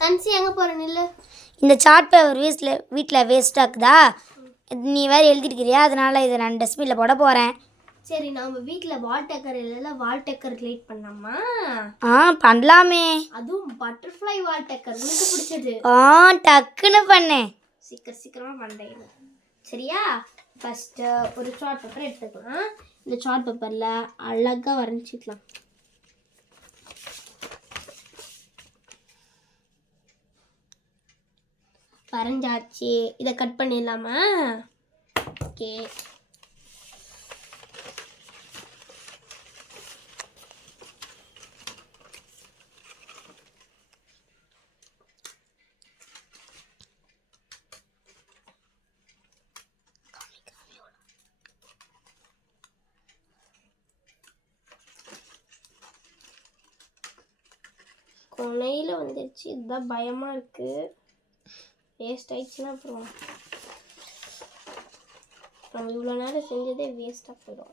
தன்சி எங்கே போகிற நில்லு. இந்த சார்ட் பேப்பர் வீட்டில் வேஸ்ட் ஆகுதா? நீ வேறு எழுதிருக்கிறியா, அதனால் இதை நான் டஸ்ட்பினில் போட போகிறேன். சரி, நம்ம வீட்டில் வால் டெக்கர் இல்லைல்ல, வால் டெக்கர் கிரியேட் பண்ணாமா? பண்ணலாமே. அதுவும் பட்டர்ஃப்ளை வால் டெக்கர் உனக்கு பிடிச்சது. டக்குன்னு பண்ணேன். சீக்கிரமாக பண்ணுறேன். சரியா? ஃபஸ்ட்டு ஒரு சார்ட் பேப்பர் எடுத்துக்கலாம். இந்த சார்ட் பேப்பரில் அழகாக வரைஞ்சிக்கலாம். வரைஞ்சாச்சு. இதை கட் பண்ணிடலாமா? ஓகே. கொனையில் வந்துடுச்சு. இதுதான் பயமாக இருக்குது. வேஸ்ட் ஆயிடுச்சுன்னா அப்புறம் நம்ம இவ்வளோ நேரம் செஞ்சதே வேஸ்ட்டாக போயிடும்.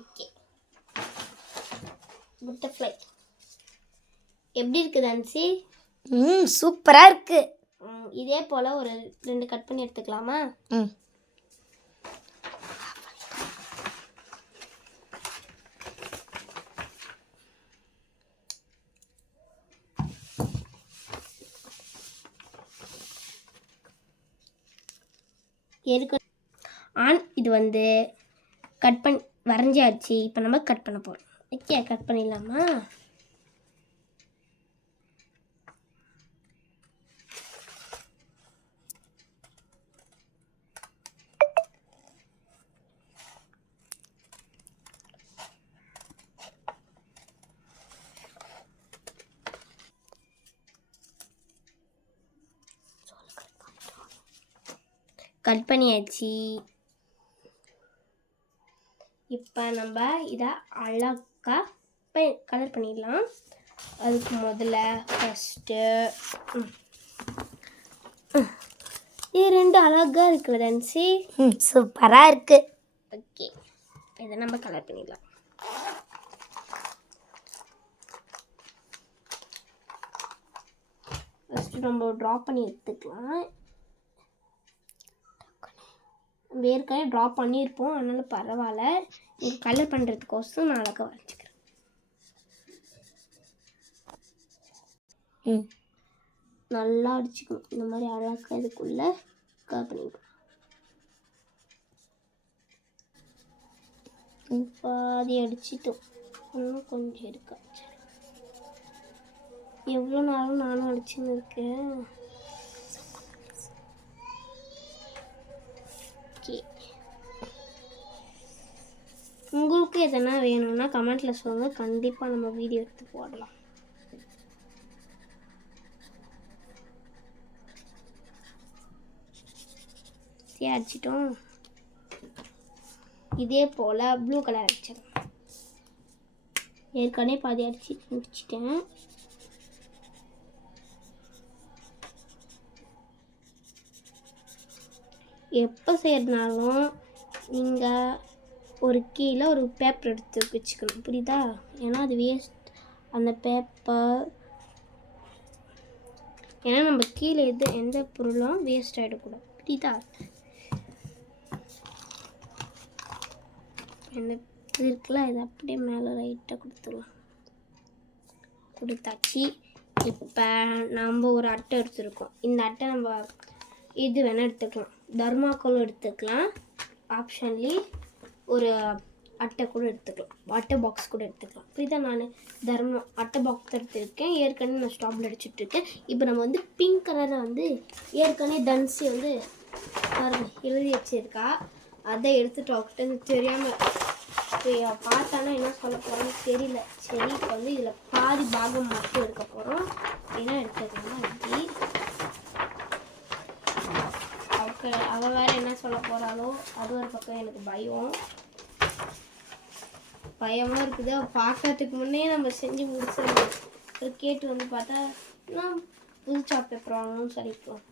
ஓகே, பட்டர்ஃப்ளை எப்படி இருக்குது அன்சி? சூப்பராக இருக்குது. இதே போல் ஒரு 2 கட் பண்ணி எடுத்துக்கலாமா? இது வந்து கட் பண்ணி வரைஞ்சாச்சு. இப்போ நம்ம கட் பண்ண போகிறோம். ஓகே, கட் பண்ணிடலாமா? கட் பண்ணியாச்சு. இப்போ நம்ம இதை அழகாக கலர் பண்ணிடலாம். அதுக்கு முதல்ல ஃபஸ்ட்டு இது 2 அழகாக இருக்குது அன்சி. சூப்பராக இருக்குது. ஓகே, இதை நம்ம கலர் பண்ணிடலாம். ஃபஸ்ட்டு நம்ம ட்ரா பண்ணி எடுத்துக்கலாம். ஏற்கனவே ட்ரா பண்ணியிருப்போம், அதனால் பரவாயில்ல. இங்கே கலர் பண்ணுறதுக்கோசம் நான் அழகாக வரைஞ்சிக்கிறேன். நல்லா அடிச்சுக்கணும். இந்த மாதிரி அழகாக இதுக்குள்ளே கலர் பண்ணிக்கணும். பாதி அடிச்சிட்டோம், இன்னும் கொஞ்சம் இருக்கா. எவ்வளோ நேரம் நானும் அடிச்சுன்னு இருக்கேன். உங்களுக்கு எதனா வேணும்னா கமெண்ட்டில் சொல்லுங்கள். கண்டிப்பாக நம்ம வீடியோ எடுத்து போடலாம். அடிச்சிட்டோம். இதே போல் ப்ளூ கலர் அடிச்சிடலாம். ஏற்கனவே பாதி அடிச்சு முடிச்சிட்டேன். எப்போ செய்யறதுனாலும் நீங்கள் ஒரு கீழே ஒரு பேப்பர் எடுத்து வச்சுக்கணும், புரியுதா? ஏன்னா அது வேஸ்ட் அந்த பேப்பர். ஏன்னா நம்ம கீழே எந்த பொருளும் வேஸ்ட் ஆகிடக்கூடாது, புரியுதா? என்ன இருக்குல்ல, இதை அப்படியே மேலே லைட்டாக கொடுத்தாச்சு. இப்போ நம்ம ஒரு அட்டை எடுத்துருக்கோம். இந்த அட்டை நம்ம இது வேணால் எடுத்துக்கலாம், தர்மாக்கோல் எடுத்துக்கலாம். ஆப்ஷன்லி ஒரு அட்டை கூட எடுத்துக்கலாம், அட்டை பாக்ஸ் கூட எடுத்துக்கலாம், புரியுதா? நான் அட்டை பாக்ஸ் எடுத்துருக்கேன். ஏற்கனவே நான் ஸ்டாப்பில் அடிச்சுட்ருக்கேன். இப்போ நம்ம வந்து பிங்க் கலரில் வந்து ஏற்கனவே டன்சி வந்து எழுதி வச்சுருக்கா. அதை எடுத்துட்டு அவகிட்ட தெரியாமல் பார்த்தானா என்ன சொல்ல போகிறோன்னு தெரியல. சரி, இப்போ வந்து இதில் பாதி பாகம் மட்டும் எடுக்க போகிறோம். ஏன்னா எடுத்துக்கலாம். இப்படி அவள் வேறு என்ன சொல்ல போகிறாளோ அது ஒரு பக்கம் எனக்கு பயமாக இருக்குது. பார்க்கறதுக்கு முன்னே நம்ம செஞ்சு முடிச்சிடணும். கேட்டு வந்து பார்த்தா நான் புது சாக் பேப்பர் வாங்கணும்னு சொல்லிக்கலாம்.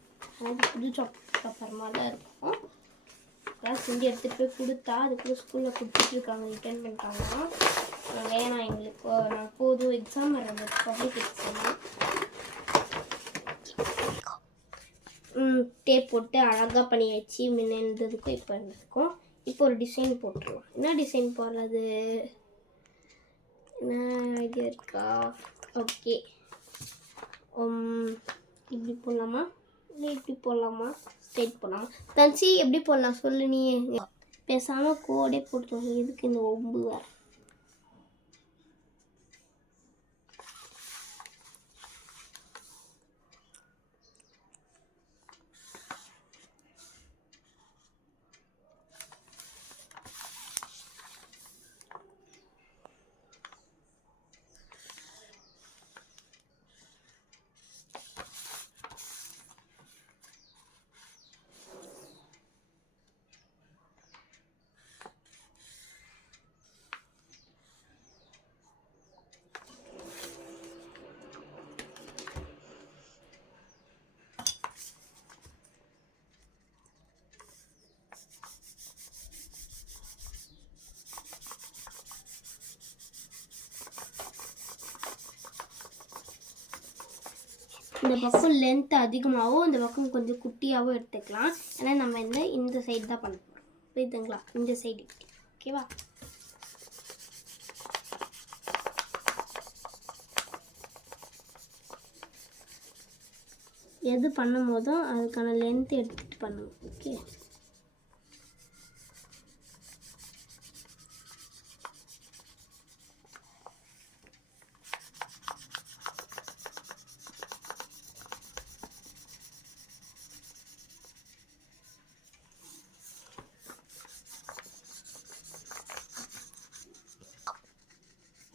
அது புது சாக் பேப்பர் மாதிரி தான் இருக்கும். கிளாஸ் செஞ்சு எடுத்துகிட்டு போய் கொடுத்தா அதுக்குள்ளே ஸ்கூலில் கொடுத்துட்ருக்காங்க, ரிட்டர்ன் பண்ணிட்டாங்கன்னா வேணாம் எங்களுக்கு, நான் போதும் எக்ஸாம் வர்றது பப்ளிக் எக்ஸாம். டேப் போட்டு அழகாக பண்ணி வச்சு முன்ன இருந்ததுக்கும் இப்போ இருந்ததுக்கும் இப்போ ஒரு டிசைன் போட்டுருவோம். என்ன டிசைன் போடுறது, என்ன ஐடியா இருக்கா? ஓகே, இப்படி போடலாமா இல்லை இப்படி போடலாமா, ஸ்ட்ரைட் போடலாமா? தன்சி எப்படி போடலாம் சொல்லு நீ. பேசாமல் கோடே போட்டுருவோம், எதுக்கு இந்த ஒம்பு வேறு. இந்த பக்கம் லென்த் அதிகமாகவும் இந்த பக்கம் கொஞ்சம் குட்டியாகவும் எடுத்துக்கலாம். ஏன்னா நம்ம இந்த சைடு தான் பண்ண போகிறோம், புரியுதுங்களா? இந்த சைடு, ஓகேவா? எது பண்ணும் போதும் அதுக்கான லென்த் எடுத்துகிட்டு பண்ணணும், ஓகே?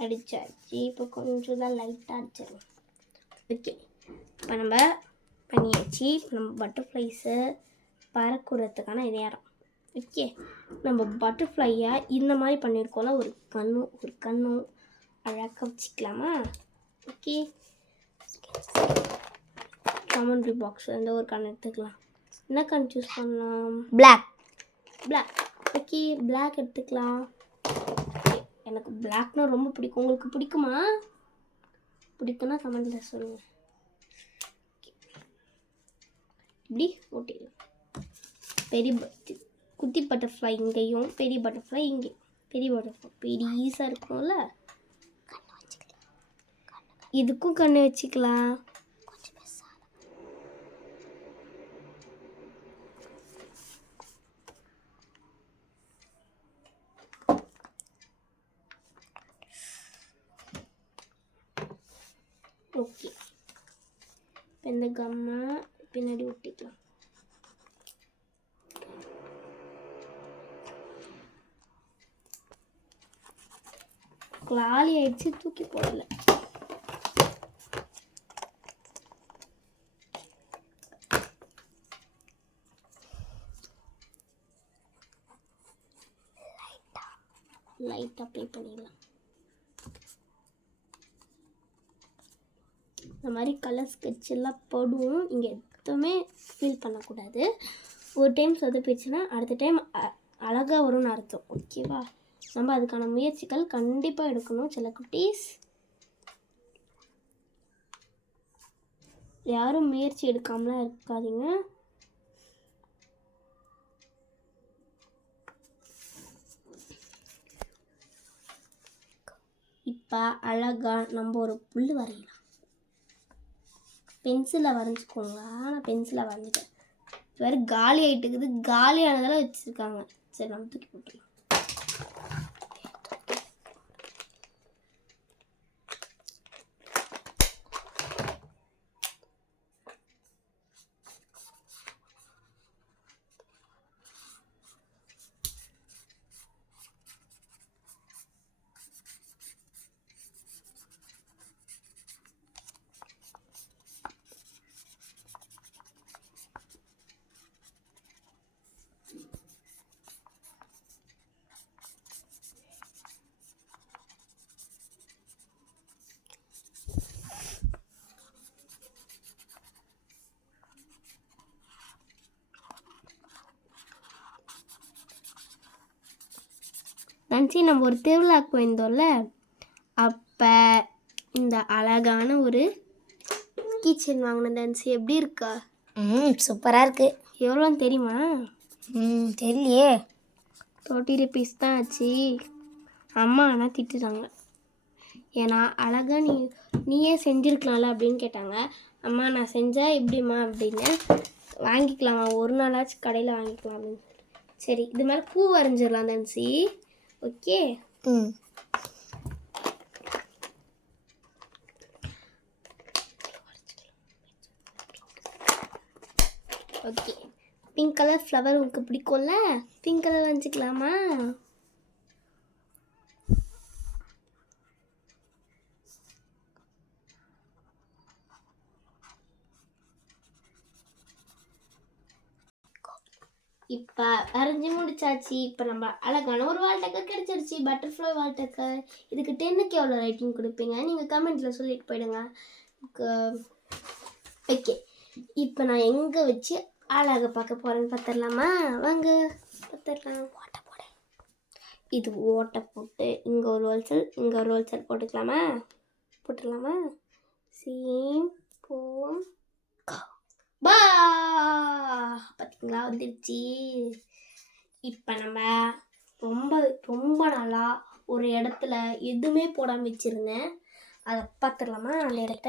அடிச்சாச்சு, இப்போ கொஞ்சம் தான் லைட்டாக அடிச்சிடலாம். ஓகே, இப்போ நம்ம பண்ணியாச்சு. இப்போ நம்ம பட்டர்ஃப்ளைஸை பறக்கிறதுக்கான நேரம். ஓகே, நம்ம பட்டர்ஃப்ளையை இந்த மாதிரி பண்ணியிருக்கோம்ல, ஒரு கண்ணும் அழகாக வச்சுக்கலாமா? ஓகே, கமெண்ட்ரி பாக்ஸில் இருந்து ஒரு கண் எடுத்துக்கலாம். என்ன கண் சூஸ் பண்ணலாம்? பிளாக். ஓகே, பிளாக் எடுத்துக்கலாம். எனக்கு பிளாக்னா ரொம்ப பிடிக்கும், உங்களுக்கு பிடிக்குமா? பிடிக்குன்னா கமெண்ட்டில் சொல்லுங்கள். இப்படி ஓட்டிடலாம். குட்டி பட்டர்ஃப்ளை இங்கேயும், பெரிய பட்டர்ஃப்ளை இங்கேயும். பெரிய பட்டர்ஃப்ளை பெரியஸாக இருக்கும்ல, இதுக்கும் கண்ணு வச்சுக்கலாம். ஓகே, இப்போ இந்த கம்மை பின்னாடி ஒட்டிக்கலாம். காலி ஆயிடுச்சு, தூக்கி போடல. லைட் அப்ளை பண்ணிடலாம். இந்த மாதிரி கலர் ஸ்கெட்ச் எல்லாம் போடுவோம். இங்கே எதுவுமே ஃபீல் பண்ணக்கூடாது. ஒரு டைம் சொதப்பிடுச்சுன்னா அடுத்த டைம் அழகாக வரும்னு அர்த்தம், ஓகேவா? நம்ம அதுக்கான முயற்சிகள் கண்டிப்பாக எடுக்கணும். சில குட்டீஸ் யாரும் முயற்சி எடுக்காமலாம் இருக்காதீங்க. இப்போ அழகாக நம்ம ஒரு புல் வரையலாம். பென்சிலில் வரைஞ்சிக்கோங்க. நான் பென்சிலில் வரைஞ்சிட்டேன். வேறு காலி ஆகிட்டுக்குது, காலியானதெல்லாம் வச்சுருக்காங்க. சரி, நம்ம தூக்கி போட்டுக்கலாம். தன்சி நம்ம ஒரு திருவிழாக்கு போயிருந்தோம்ல, அப்போ இந்த அழகான ஒரு கீச்செயின் வாங்கினேன் தன்சி. எப்படி இருக்கா? சூப்பராக இருக்குது. எவ்வளோன்னு தெரியுமா? தெரியலையே. 30 rupees தான் ஆச்சு. அம்மா ஆனால் திட்டுறாங்க. ஏன்னா அழகா நீயே செஞ்சுருக்கலாம்ல அப்படின்னு கேட்டாங்க. அம்மா நான் செஞ்சால் எப்படிம்மா அப்படின்னு. வாங்கிக்கலாமா, ஒரு நாளாச்சும் கடையில் வாங்கிக்கலாம் அப்படின்னு. சரி, இது மேலே பூ வரைஞ்சிடலாம் தன்சி. Okay. Okay, pink colour flower உங்களுக்கு பிடிக்கும்ல, பிங்க் கலர் வரைஞ்சிக்கலாமா? இப்போ வரைஞ்சி முடிச்சாச்சு. இப்போ நம்ம அழகான ஒரு வால் டக்கர் கிடச்சிருச்சு, பட்டர்ஃப்ளை வால் டக்கர். இதுக்கு 10க்கு எவ்வளோ ரேட்டிங் கொடுப்பீங்க நீங்கள் கமெண்ட்டில் சொல்லிட்டு போயிடுங்க. ஓகே, இப்போ நான் எங்கே வச்சு அழகாக பார்க்க போகிறேன்னு பார்த்துடலாமா? வாங்க பார்த்துடலாம். ஓட்டை போட, இது ஓட்டை போட்டு இங்கே ஒரு ஹோல்சேல், இங்கே ஒரு ஹோல்சேல் போட்டுக்கலாமா? போட்டுடலாமா? சீம் போம் பா, பார்த்தீங்களா வந்துடுச்சு. இப்போ நம்ம ரொம்ப ரொம்ப நாளா ஒரு இடத்துல எதுவுமே போடாமல் வச்சுருந்தேன், அதை பார்த்துடலாமா? அந்த இடத்த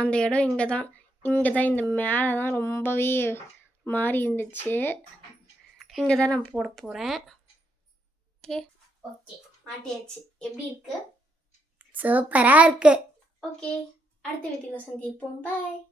அந்த இடம் இங்கே தான் இந்த மேலே தான் ரொம்பவே மாறி இருந்துச்சு. இங்கே தான் நான் போட போகிறேன். ஓகே, மாட்டியாச்சு. எப்படி இருக்கு? சூப்பராக இருக்குது. ஓகே, அடுத்த வீடியோவில் சந்திப்போம். பாய்.